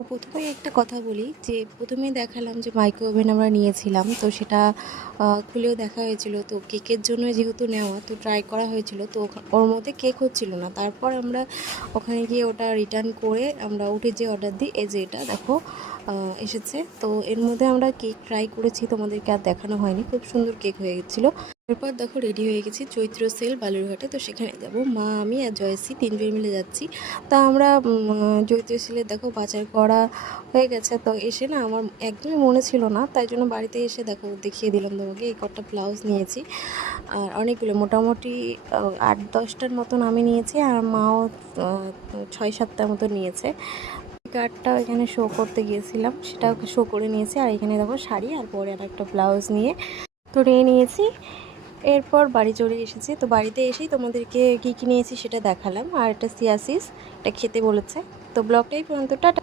প্রথমেই একটা কথা বলি যে প্রথমেই দেখালাম যে মাইক্রো ওভেন আমরা নিয়েছিলাম, তো সেটা খুলেও দেখা হয়েছিল। তো কেকের জন্য যেহেতু নেওয়া, তো ট্রাই করা হয়েছিল, তো ওর মধ্যে কেক হচ্ছিল না। তারপর আমরা ওখানে গিয়ে ওটা রিটার্ন করে আমরা উঠে যে অর্ডার দিই, এই যে এটা দেখো এসেছে। তো এর মধ্যে আমরা কেক ট্রাই করেছি, তোমাদেরকে আর দেখানো হয়নি। খুব সুন্দর কেক হয়ে গেছিলো। এরপর দেখো রেডি হয়ে গেছি চৈত্র সেল বালুরঘাটে, তো সেখানে যাব। মা, আমি আর জয়শ্রী তিনজন মিলে যাচ্ছি। তা আমরা চৈত্র সেলে দেখো বাজার করা হয়ে গেছে। তো এসে না আমার একদমই মনে ছিল না, তাই জন্য বাড়িতে এসে দেখো দেখিয়ে দিলাম তোমাকে। এই কটা ব্লাউজ নিয়েছি আর অনেকগুলো, মোটামুটি 8-10টার মতন আমি নিয়েছি, আর মাও 6-7টার মতো নিয়েছে। কার্ডটা এখানে শো করতে গিয়েছিলাম, সেটা শো করে নিয়েছি। আর এখানে দেখো শাড়ি আর পরে আর একটা ব্লাউজ নিয়ে তো নিয়েছি। এরপর বাড়ি চলে এসেছি। তো বাড়িতে এসেই তোমাদেরকে কী কী নিয়েছি সেটা দেখালাম। আর একটা সিয়াসিস, এটা খেতে বলেছে। তো ব্লগটাই পর্যন্ত, টাটা।